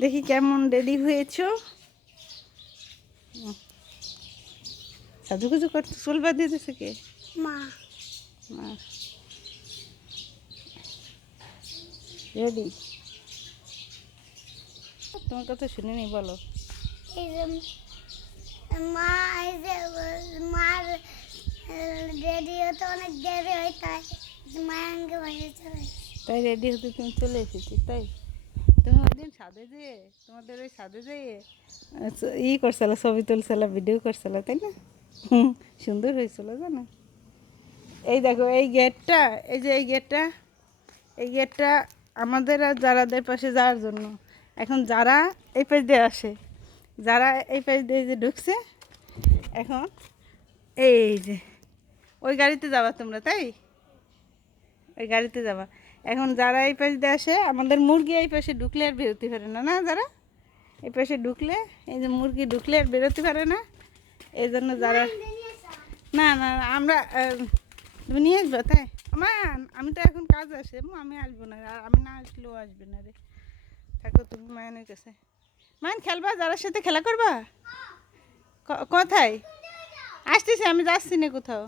দেখি কেমন রেডি হয়েছো। সাজুগুজু করতে চুল বাঁধিয়ে দিয়েছে কে? মা। মা রেডি। তোমার কথা শুনিনি, বলো। এই যে মা, এই যে মার রেডি হতে অনেক দেরি হয়, তাই মায়াঙ্গে বাসে চলে। তাই রেডি হতে তুমি চলে এসেছি, তাই তুমি ওই দিন সাদে যেয়ে তোমাদের ওই সাদে যেয়ে করছিল, ছবি তুলছিল, ভিডিও করছিল, তাই না? সুন্দর হয়েছিল জানো। এই দেখো এই গেটটা, এই যে এই গেটটা আমাদের আর যারাদের পাশে যাওয়ার জন্য। এখন যারা এই পাশ দিয়ে আসে, যারা এই পাশ দিয়ে যে ঢুকছে, এখন এই যে ওই গাড়িতে যাবা তোমরা, তাই ওই গাড়িতে যাবা। এখন যারা এই পাশ দিয়ে আসে, আমাদের মুরগি এই পাশে ঢুকলে আর বেরোতে পারে না, না যারা এই পাশে ঢুকলে, এই যে মুরগি ঢুকলে আর বেরোতে পারে না। এই জন্য যারা না না আমরা তুমি নিয়ে আসবে, তাই আমার আমি তো এখন কাজ আসে, আমি আসবো না, আর আমি না আসলেও আসবে না রে। থাকো তুমি মায়ানের কাছে। মায়ান খেলবা, যারার সাথে খেলা করবা? কোথায় আসতেছি, আমি যাচ্ছি না কোথাও।